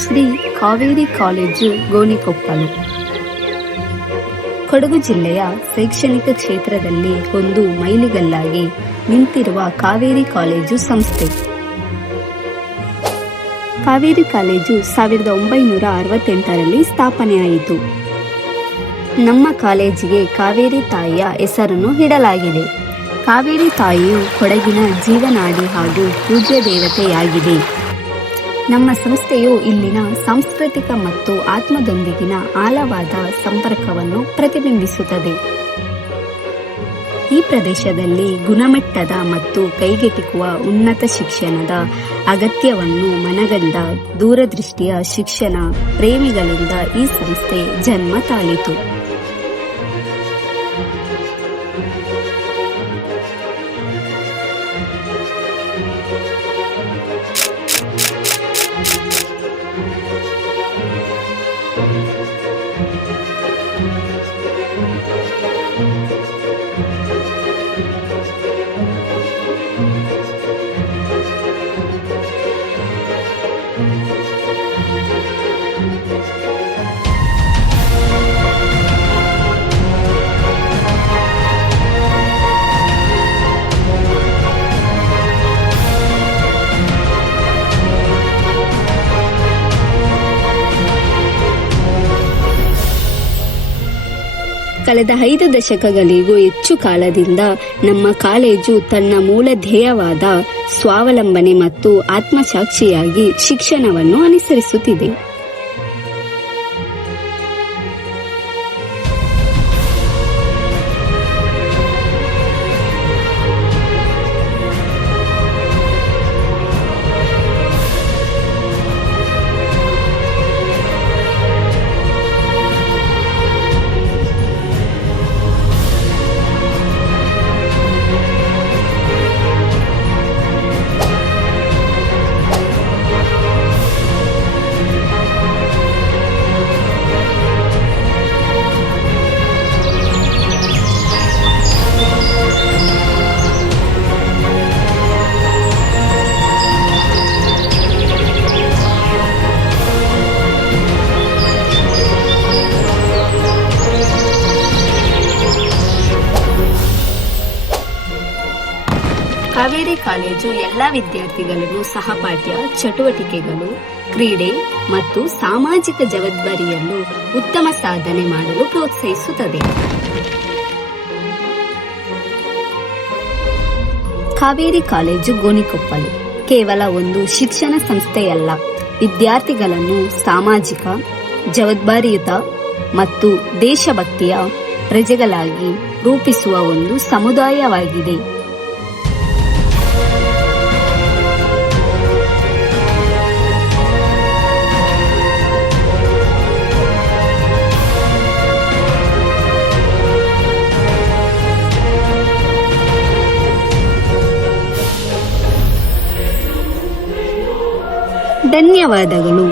Shri Kaveri college Gonikoppal. Kodagu ಜಿಲ್ಲೆಯ ಶೈಕ್ಷಣಿಕ ಕ್ಷೇತ್ರದಲ್ಲಿ ಒಂದು ಮೈಲಿಗಲ್ಲಾಗಿ ನಿಂತಿರುವ ಕಾವೇರಿ ಕಾಲೇಜು ಸಂಸ್ಥೆ. ಕಾವೇರಿ ಕಾಲೇಜು 1968ರಲ್ಲಿ ಸ್ಥಾಪನೆಯಾಯಿತು. ನಮ್ಮ ಕಾಲೇಜಿಗೆ ಕಾವೇರಿ ತಾಯಿಯ ಹೆಸರನ್ನು ಇಡಲಾಗಿದೆ. ಕಾವೇರಿ ತಾಯಿಯು ಕೊಡಗಿನ ಜೀವನಾಡಿ ಹಾಗೂ ಪೂಜ್ಯ ದೇವತೆಯಾಗಿದೆ. ನಮ್ಮ ಸಂಸ್ಥೆಯು ಇಲ್ಲಿನ ಸಾಂಸ್ಕೃತಿಕ ಮತ್ತು ಆತ್ಮದೊಂದಿಗಿನ ಆಳವಾದ ಸಂಪರ್ಕವನ್ನು ಪ್ರತಿಬಿಂಬಿಸುತ್ತದೆ. ಈ ಪ್ರದೇಶದಲ್ಲಿ ಗುಣಮಟ್ಟದ ಮತ್ತು ಕೈಗೆಟುಕುವ ಉನ್ನತ ಶಿಕ್ಷಣದ ಅಗತ್ಯವನ್ನು ಮನಗಂಡ ದೂರದೃಷ್ಟಿಯ ಶಿಕ್ಷಣ ಪ್ರೇಮಿಗಳಿಂದ ಈ ಸಂಸ್ಥೆ ಜನ್ಮ ತಾಳಿತು. ಕಳೆದ 5 ದಶಕಗಳಿಗೂ ಹೆಚ್ಚು ಕಾಲದಿಂದ ನಮ್ಮ ಕಾಲೇಜು ತನ್ನ ಮೂಲ ಧ್ಯೇಯವಾದ ಸ್ವಾವಲಂಬನೆ ಮತ್ತು ಆತ್ಮಸಾಕ್ಷಿಯಾಗಿ ಶಿಕ್ಷಣವನ್ನು ಅನುಸರಿಸುತ್ತಿದೆ. ಕಾವೇರಿ ಕಾಲೇಜು ಎಲ್ಲ ವಿದ್ಯಾರ್ಥಿಗಳನ್ನು ಸಹಪಾಠ್ಯ ಚಟುವಟಿಕೆಗಳು, ಕ್ರೀಡೆ ಮತ್ತು ಸಾಮಾಜಿಕ ಜವಾಬ್ದಾರಿಯನ್ನು ಉತ್ತಮ ಸಾಧನೆ ಮಾಡಲು ಪ್ರೋತ್ಸಾಹಿಸುತ್ತದೆ. ಕಾವೇರಿ ಕಾಲೇಜು ಗೋಣಿಕೊಪ್ಪಲು ಕೇವಲ ಒಂದು ಶಿಕ್ಷಣ ಸಂಸ್ಥೆಯಲ್ಲ, ವಿದ್ಯಾರ್ಥಿಗಳನ್ನು ಸಾಮಾಜಿಕ, ಜವಾಬ್ದಾರಿಯುತ ಮತ್ತು ದೇಶಭಕ್ತಿಯ ಪ್ರಜೆಗಳಾಗಿ ರೂಪಿಸುವ ಒಂದು ಸಮುದಾಯವಾಗಿದೆ. ಧನ್ಯವಾದಗಳು.